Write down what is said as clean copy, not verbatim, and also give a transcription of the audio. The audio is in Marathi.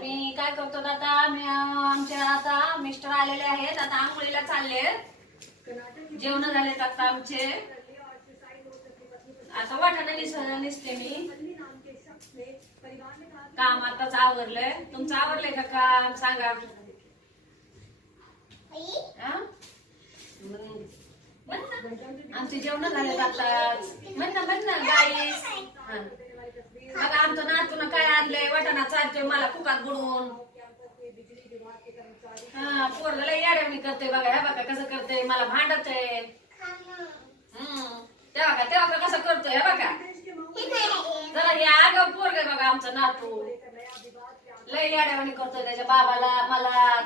मी काय करतो आता आमच्या आता मिस्टर आलेले आहेत, आता आंघोळीला चालले, जेवण झालेत आता आमचे. आता वाटाणा निसते मी, काम आताच आवरलंय. तुमचं आवरलंय का काम सांगा. आमचे जेवण झालेत आताच. म्हण ना गाईस. बघा आमचं नातून काय आणलंय, वाटाणा चालतोय मला कुकात बुडवून. हा पोरग लय याड्यावणी करते बघा. हे बघा कसं करते, मला भांडतय. तेव्हा का कसं करतोय हे बघा. जरा हे आगाव पोरग बघा आमचं नातू, लय याड्यावणी करतोय त्याच्या बाबाला मला.